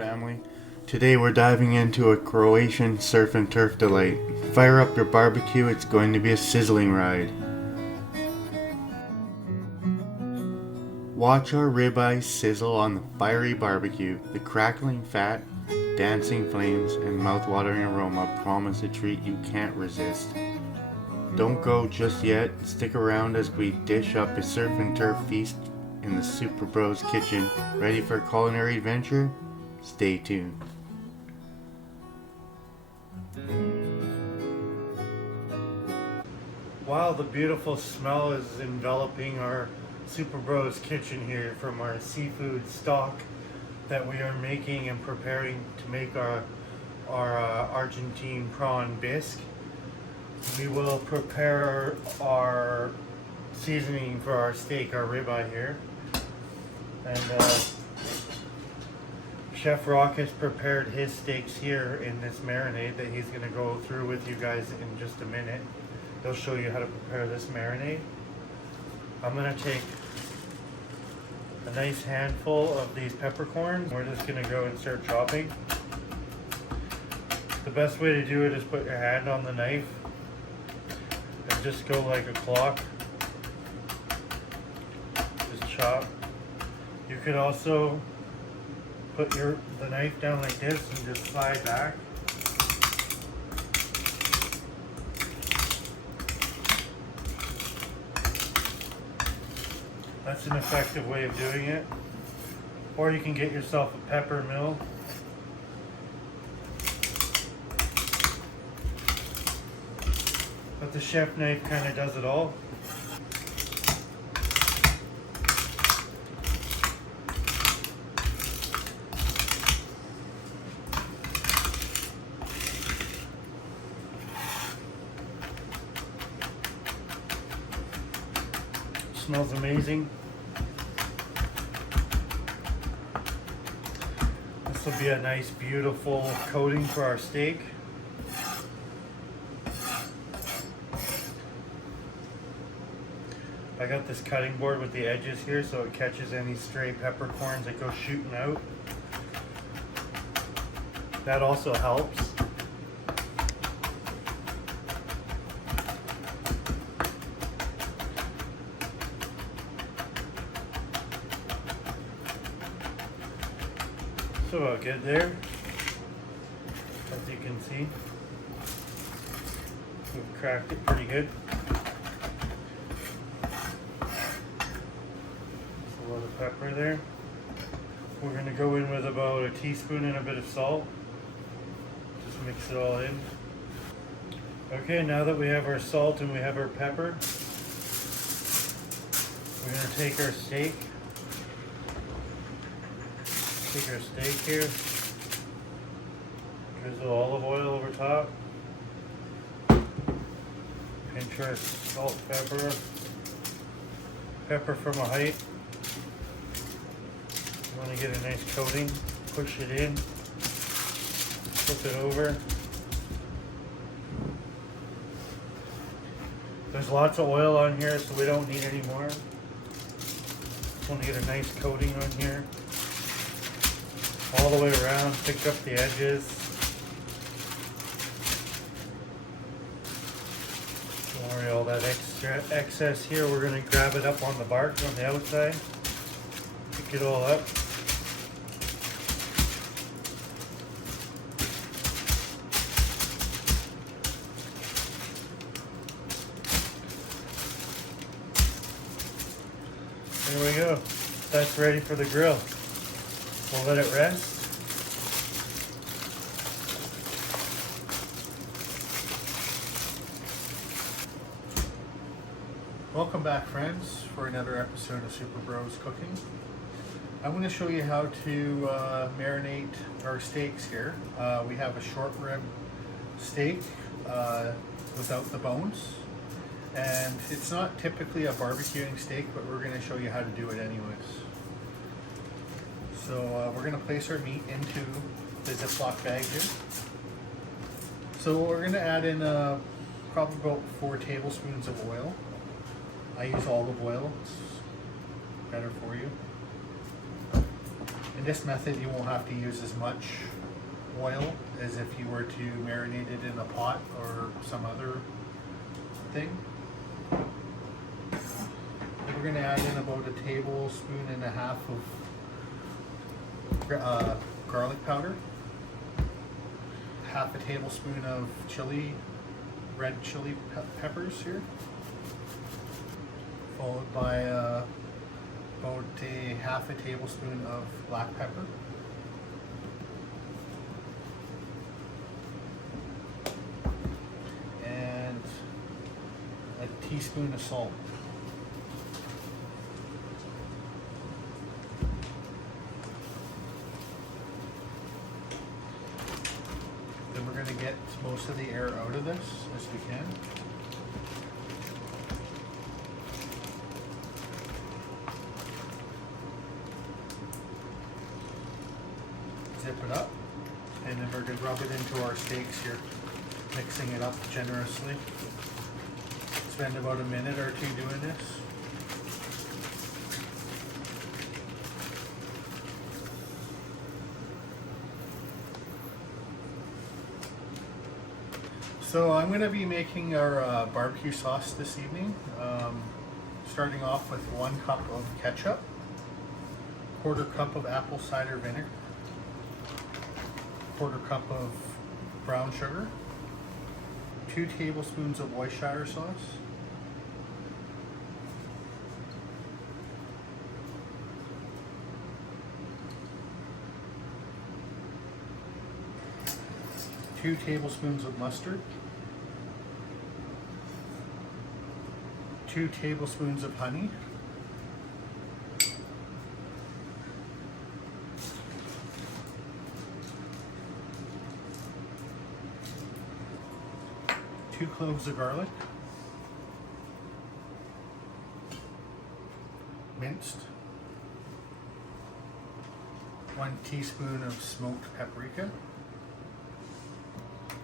family. Today we're diving into a Croatian surf and turf delight. Fire up your barbecue, it's going to be a sizzling ride. Watch our ribeye sizzle on the fiery barbecue. The crackling fat, dancing flames, and mouth-watering aroma promise a treat you can't resist. Don't go just yet, stick around as we dish up a surf and turf feast in the Super Bros kitchen. Ready for a culinary adventure? Stay tuned. Wow, the beautiful smell is enveloping our Super Bros kitchen here from our seafood stock that we are making and preparing to make our Argentine Prawn Bisque. We will prepare our seasoning for our steak, our ribeye here. And Chef Rock has prepared his steaks here in this marinade that he's going to go through with you guys in just a minute. He'll show you how to prepare this marinade. I'm going to take a nice handful of these peppercorns. We're just going to go and start chopping. The best way to do it is put your hand on the knife and just go like a clock. Just chop. You could also put the knife down like this and just slide back. That's an effective way of doing it. Or you can get yourself a pepper mill. But the chef knife kind of does it all. Smells amazing. This will be a nice, beautiful coating for our steak. I got this cutting board with the edges here so it catches any stray peppercorns that go shooting out. That also helps. So I'll get there, as you can see. We've cracked it pretty good. Just a lot of pepper there. We're going to go in with about a teaspoon and a bit of salt. Just mix it all in. Okay, now that we have our salt and we have our pepper, we're going to take our steak. Take our steak here, drizzle olive oil over top, pinch our salt, pepper from a height. You want to get a nice coating, push it in, flip it over. There's lots of oil on here, so we don't need any more. Just want to get a nice coating on here. All the way around, pick up the edges. Don't worry, all that extra excess here, we're going to grab it up on the bark on the outside. Pick it all up. There we go. That's ready for the grill. We'll let it rest. Welcome back, friends, for another episode of Super Bros Cooking. I'm going to show you how to marinate our steaks here. We have a short rib steak without the bones. And it's not typically a barbecuing steak, but we're going to show you how to do it anyways. So we're going to place our meat into the Ziploc bag here. So we're going to add in probably about 4 tablespoons of oil. I use olive oil, it's better for you. In this method, you won't have to use as much oil as if you were to marinate it in a pot or some other thing. We're going to add in about a tablespoon and a half of garlic powder, half a tablespoon of red chili peppers here, followed by about a half a tablespoon of black pepper. And a teaspoon of salt. Then we're going to get most of the air out of this as we can. Zip it up, and then we're going to rub it into our steaks here, mixing it up generously. Spend about a minute or two doing this. So I'm going to be making our barbecue sauce this evening. Starting off with 1 cup of ketchup, 1/4 cup of apple cider vinegar, 1/4 cup of brown sugar, 2 tablespoons of Worcestershire sauce, two tablespoons of mustard, 2 tablespoons of honey, two cloves of garlic, minced, 1 teaspoon of smoked paprika,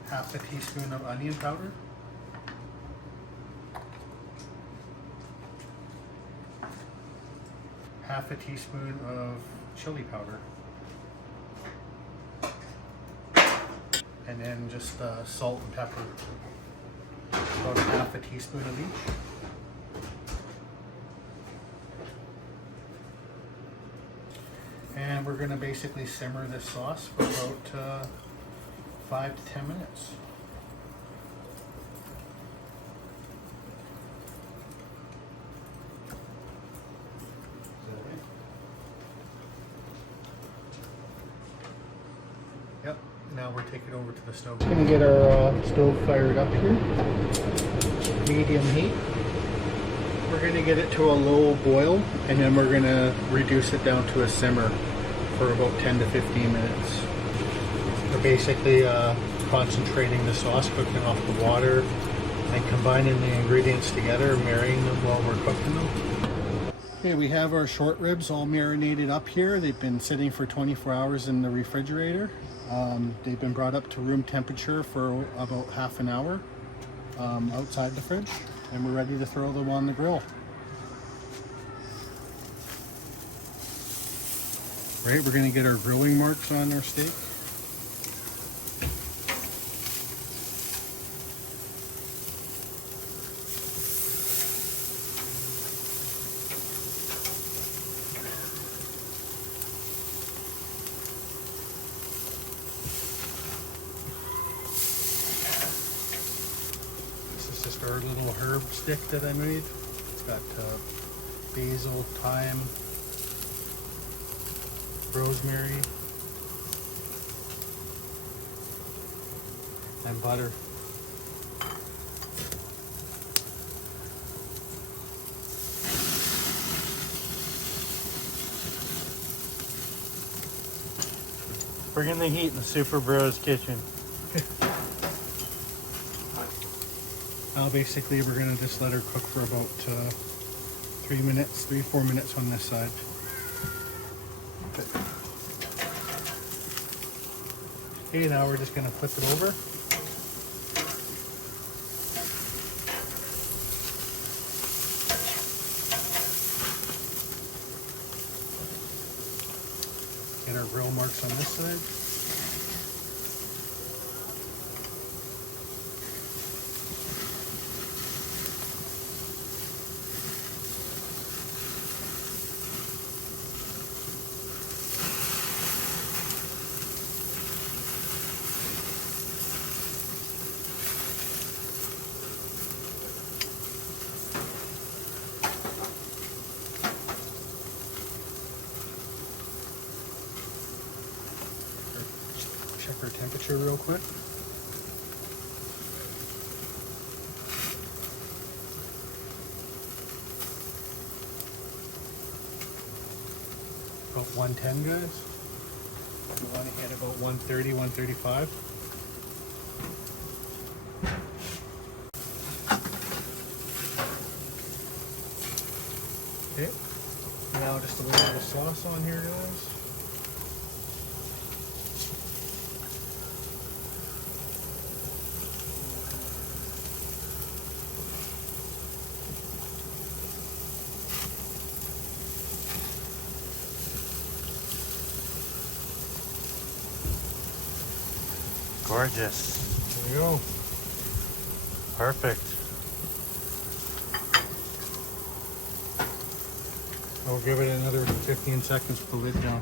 half a teaspoon of onion powder, half a teaspoon of chili powder, and then just salt and pepper, about half a teaspoon of each. And we're going to basically simmer this sauce for about 5 to 10 minutes. Yep, now we're taking it over to the stove. We're going to get our stove fired up here. Medium heat. We're going to get it to a low boil, and then we're going to reduce it down to a simmer for about 10 to 15 minutes. We're basically concentrating the sauce, cooking off the water, and combining the ingredients together, marrying them while we're cooking them. Okay, we have our short ribs all marinated up here. They've been sitting for 24 hours in the refrigerator. They've been brought up to room temperature for about half an hour outside the fridge, and we're ready to throw them on the grill. Right, we're going to get our grilling marks on our steak. This is just our little herb stick that I made. It's got basil, thyme, rosemary, and butter. Bringing the heat in the Super Bros kitchen. Now basically we're going to just let her cook for about 3 minutes, 3-4 minutes on this side. Okay, now we're just going to flip it over. Get our grill marks on this side. Check our temperature real quick. About 110, guys. We want to hit about 130, 135. Okay. Now just a little bit of sauce on here, guys. Gorgeous. There we go. Perfect. I'll give it another 15 seconds with the lid down.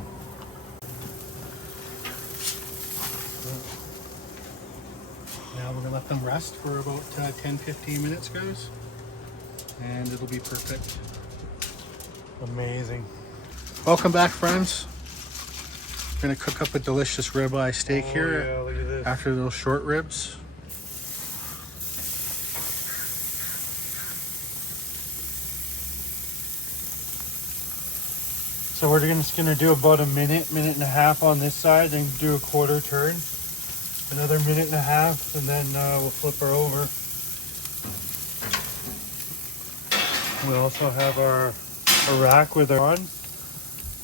Now we're gonna let them rest for about 10-15 minutes, guys, and it'll be perfect. Amazing. Welcome back, friends. Gonna cook up a delicious ribeye steak here Yeah, look at this. after those short ribs. So we're just gonna do about a minute and a half on this side, then do a quarter turn, another minute and a half, and then we'll flip her over. We also have our rack with her on,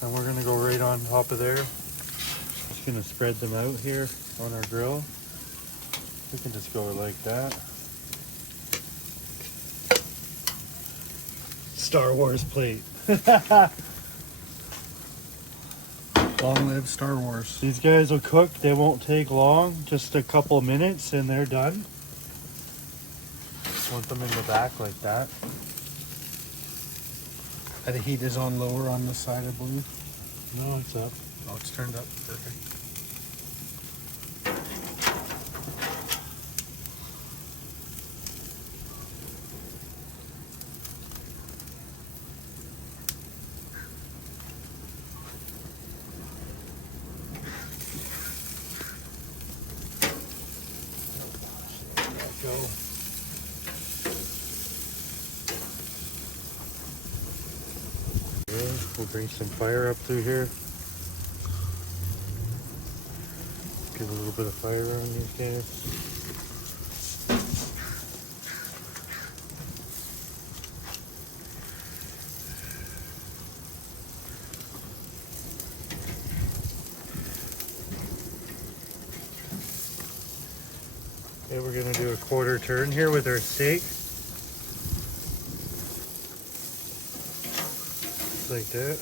and we're gonna go right on top of there. Just gonna spread them out here on our grill. We can just go like that. Star Wars plate. Long live Star Wars. These guys will cook. They won't take long, just a couple minutes and they're done. Want them in the back like that. The heat is on lower on this side, I believe. No, it's up. Oh, it's turned up. Perfect. Go. Yeah, we'll bring some fire up through here. Give a little bit of fire on these guys. Okay, we're gonna do a quarter turn here with our steak. Like that.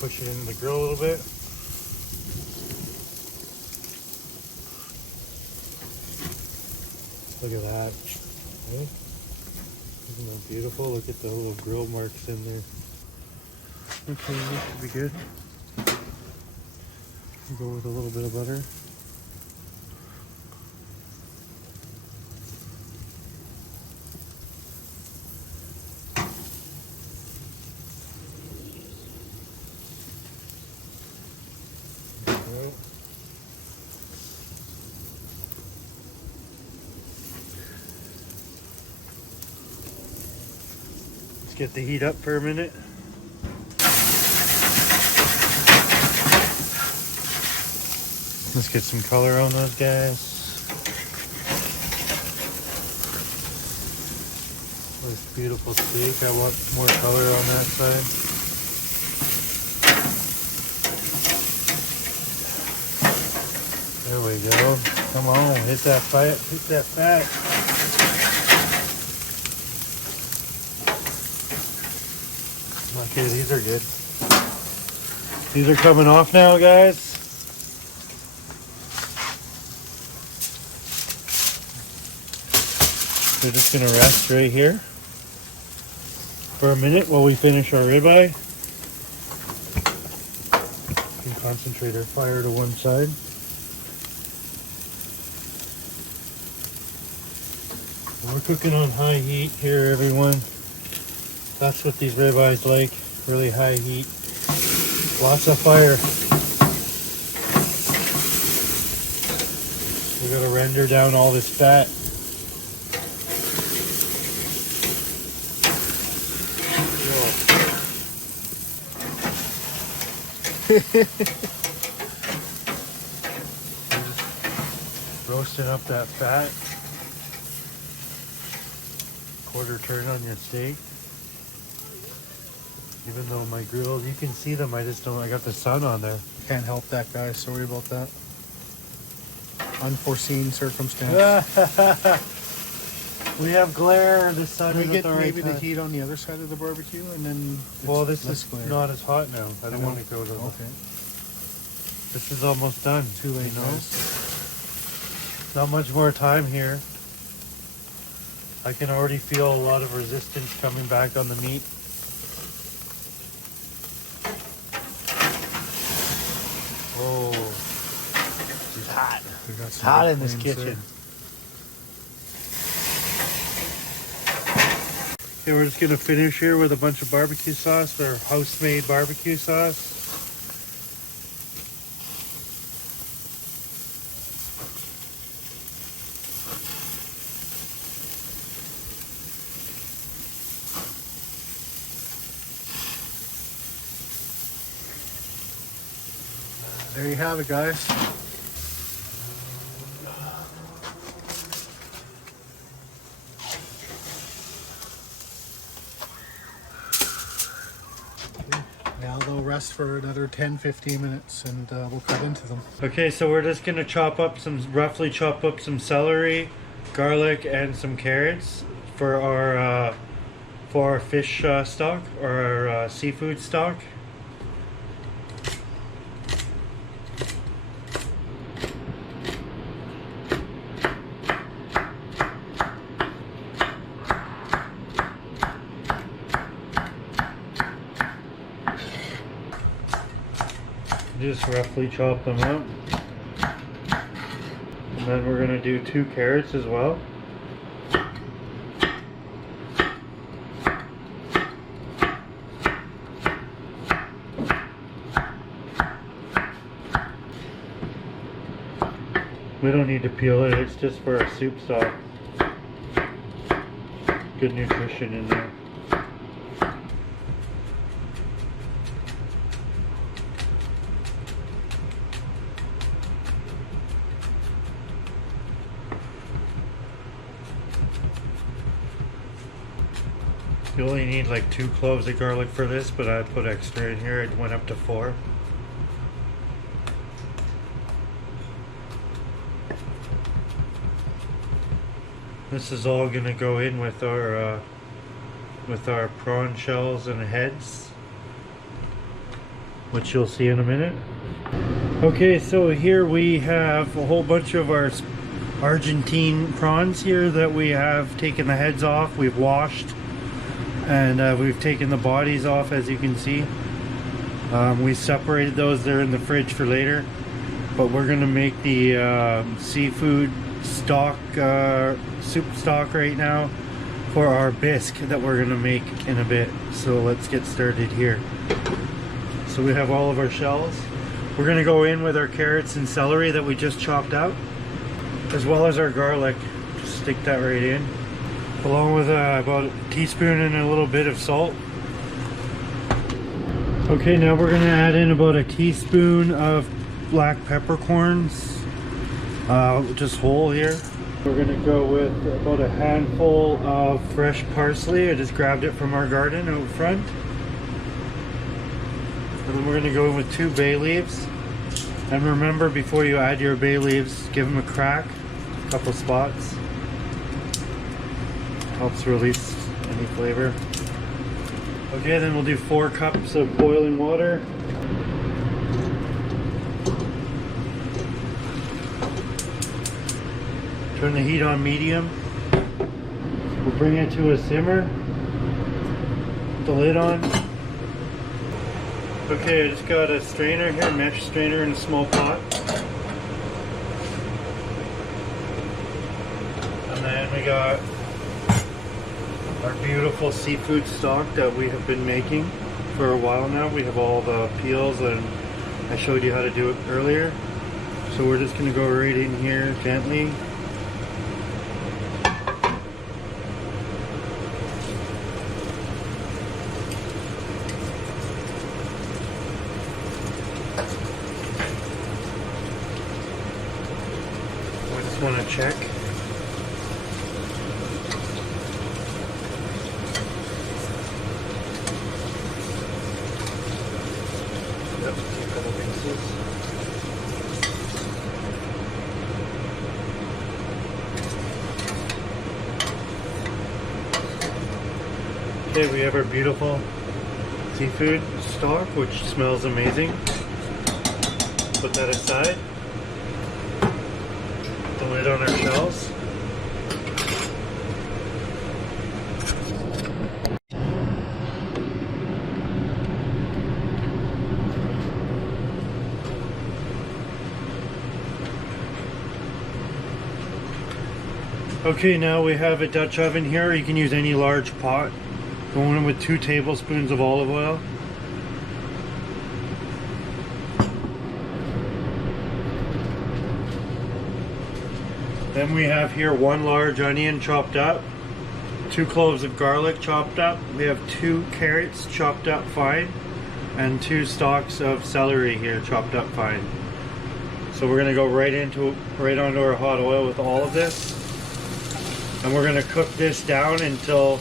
Push it into the grill a little bit. Look at that. Okay. Isn't that beautiful? Look at the little grill marks in there. Okay, this should be good. Go with a little bit of butter. Right. Let's get the heat up for a minute. Let's get some color on those guys. This beautiful steak. I want more color on that side. There we go. Come on, hit that fat. Hit that fat. Okay, these are good. These are coming off now, guys. They're just gonna rest right here for a minute while we finish our ribeye. We can concentrate our fire to one side. We're cooking on high heat here, everyone. That's what these ribeyes like, really high heat. Lots of fire. We gotta render down all this fat. Roasting up that fat. Quarter turn on your steak. Even though my grills, you can see them, I just don't, I got the sun on there. Can't help that, guys. Sorry about that. Unforeseen circumstance. We have glare, the sun Can we is get at the right maybe the time. heat on the other side of the barbecue and then Well, this less is glare. not as hot now. I don't know. want to go to the... Okay. This is almost done. Too late, you know? guys. Not much more time here. I can already feel a lot of resistance coming back on the meat. Oh, it's hot. We got It's some hot big in this flames kitchen. there. Okay, we're just gonna finish here with a bunch of barbecue sauce, our house-made barbecue sauce. There you have it, guys. Now they'll rest for another 10-15 minutes and we'll cut into them. Okay, so we're just gonna roughly chop up some celery, garlic, and some carrots for our fish stock or our seafood stock. Just roughly chop them up. And then we're going to do 2 carrots as well. We don't need to peel it, it's just for our soup stock. Good nutrition in there. You only need like 2 cloves of garlic for this, but I put extra in here. It went up to 4. This is all gonna go in with our prawn shells and heads, which you'll see in a minute. Okay, so here we have a whole bunch of our Argentine prawns here that we have taken the heads off. We've washed. And we've taken the bodies off, as you can see. We separated those, they're in the fridge for later. But we're gonna make the seafood stock, soup stock right now for our bisque that we're gonna make in a bit. So let's get started here. So we have all of our shells. We're gonna go in with our carrots and celery that we just chopped out, as well as our garlic. Just stick that right in, along with about a teaspoon and a little bit of salt. Okay, now we're gonna add in about a teaspoon of black peppercorns, just whole here. We're gonna go with about a handful of fresh parsley. I just grabbed it from our garden out front. And then we're gonna go in with 2 bay leaves. And remember, before you add your bay leaves, give them a crack, a couple spots. Helps release any flavor. Okay, then we'll do 4 cups of boiling water. Turn the heat on medium. We'll bring it to a simmer. Put the lid on. Okay, I just got a strainer here, mesh strainer in a small pot. And then we got our beautiful seafood stock that we have been making for a while now. We have all the peels and I showed you how to do it earlier. So we're just going to go right in here gently. We just want to check. Yep, a couple pieces. Okay, we have our beautiful seafood stock, which smells amazing. Put that aside. Put the lid on our shells. Okay, now we have a Dutch oven here. You can use any large pot. Going in with 2 tablespoons of olive oil. Then we have here 1 large onion chopped up, 2 cloves of garlic chopped up. We have 2 carrots chopped up fine, and 2 stalks of celery here chopped up fine. So we're gonna go right onto our hot oil with all of this. And we're going to cook this down until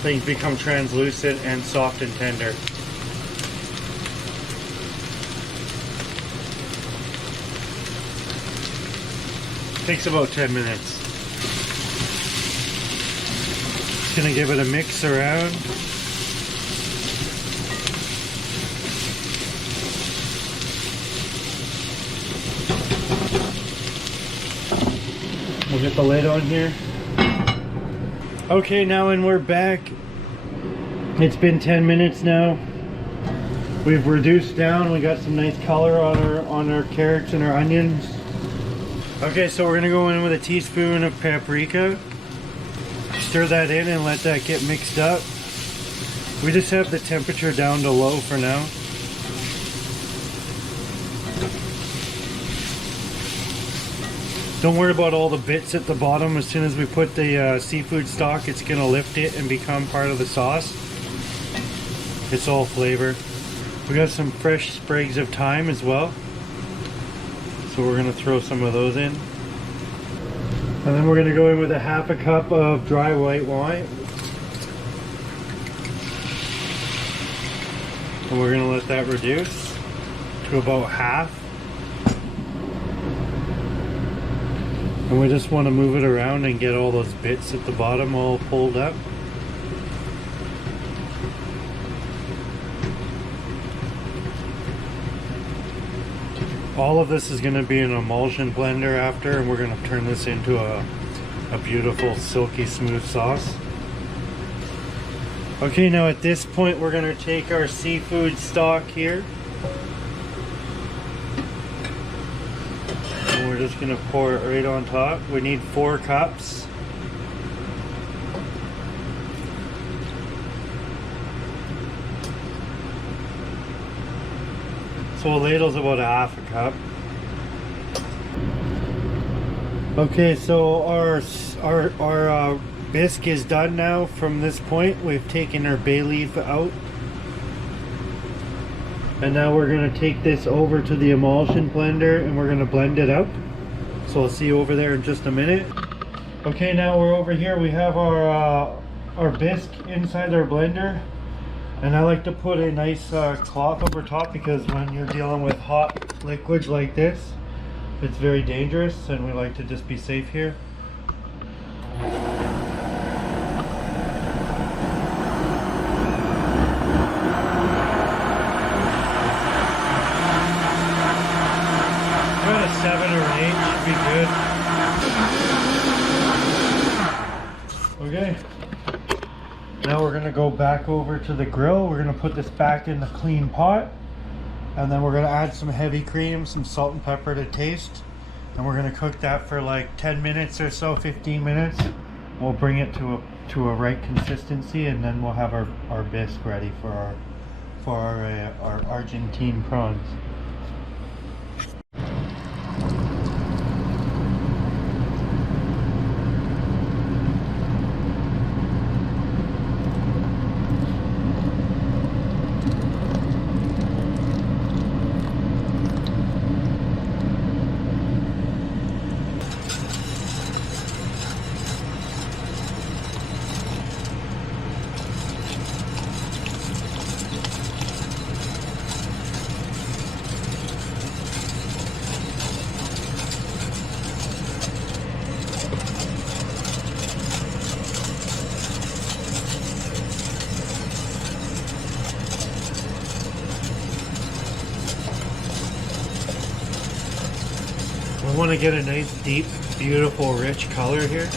things become translucent and soft and tender. Takes about 10 minutes. Just going to give it a mix around. We'll get the lid on here. Okay, now and we're back. It's been 10 minutes now. We've reduced down. We got some nice color on our carrots and our onions. Okay, so we're gonna go in with a teaspoon of paprika. Stir that in and let that get mixed up. We just have the temperature down to low for now. Don't worry about all the bits at the bottom. As soon as we put the seafood stock, it's gonna lift it and become part of the sauce. It's all flavor. We got some fresh sprigs of thyme as well. So we're gonna throw some of those in. And then we're gonna go in with a 1/2 cup of dry white wine. And we're gonna let that reduce to about half. And we just want to move it around and get all those bits at the bottom all pulled up. All of this is going to be an emulsion blender after, and we're going to turn this into a beautiful silky smooth sauce. Okay, now at this point we're going to take our seafood stock here. We're just going to pour it right on top. We need 4 cups. So a ladle's about 1/2 cup. Okay, so our bisque is done now. From this point, we've taken our bay leaf out. And now we're going to take this over to the emulsion blender and we're going to blend it up. So I'll see you over there in just a minute. Okay, now we're over here. We have our bisque inside our blender. And I like to put a nice cloth over top because when you're dealing with hot liquids like this, it's very dangerous and we like to just be safe here. About a 7 or an 8 should be good. Okay. Now we're gonna go back over to the grill. We're gonna put this back in the clean pot. And then we're gonna add some heavy cream, some salt and pepper to taste. And we're gonna cook that for like 10 minutes or so, 15 minutes. We'll bring it to a right consistency, and then we'll have our bisque ready for our Argentine prawns. We want to get a nice, deep, beautiful, rich color here.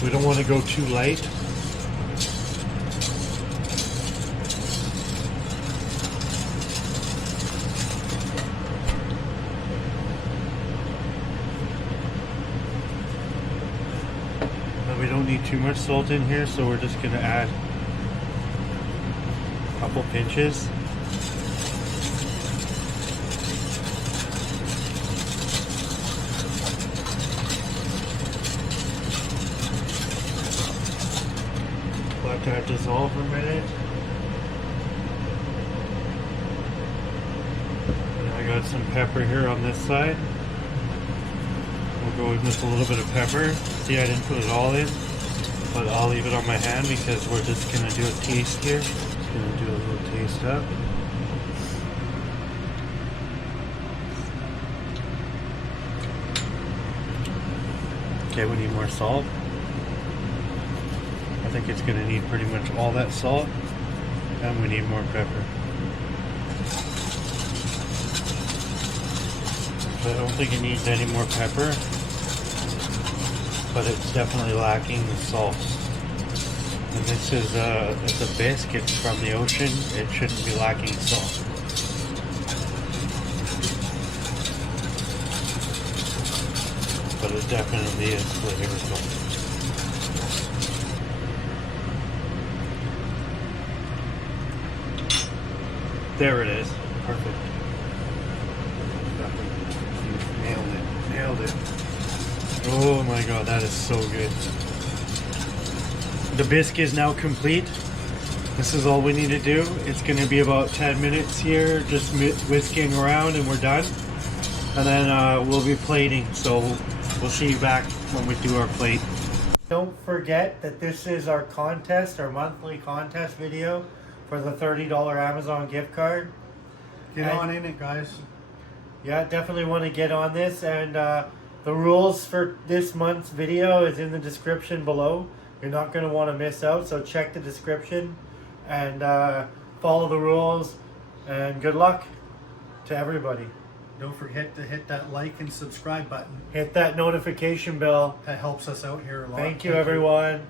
We don't want to go too light. And we don't need too much salt in here, so we're just going to add a couple pinches. Let that dissolve a minute. And I got some pepper here on this side. We'll go in with a little bit of pepper. See, I didn't put it all in, but I'll leave it on my hand because we're just gonna do a taste here. Just gonna do a little taste up. Okay, we need more salt. I think it's going to need pretty much all that salt, and we need more pepper. So I don't think it needs any more pepper, but it's definitely lacking the salt. And this is it's a bisque, it's from the ocean, it shouldn't be lacking salt. But it definitely is flavorful. There it is. Perfect. Nailed it. Nailed it. Oh my god, that is so good. The bisque is now complete. This is all we need to do. It's going to be about 10 minutes here, just whisking around, and we're done. And then we'll be plating. So we'll see you back when we do our plate. Don't forget that this is our contest, our monthly contest video for the $30 Amazon gift card. Get on in it, guys. Yeah, definitely want to get on this. And the rules for this month's video is in the description below. You're not going to want to miss out, so check the description and follow the rules. And good luck to everybody. Don't forget to hit that like and subscribe button. Hit that notification bell. That helps us out here a lot. Thank you, everyone.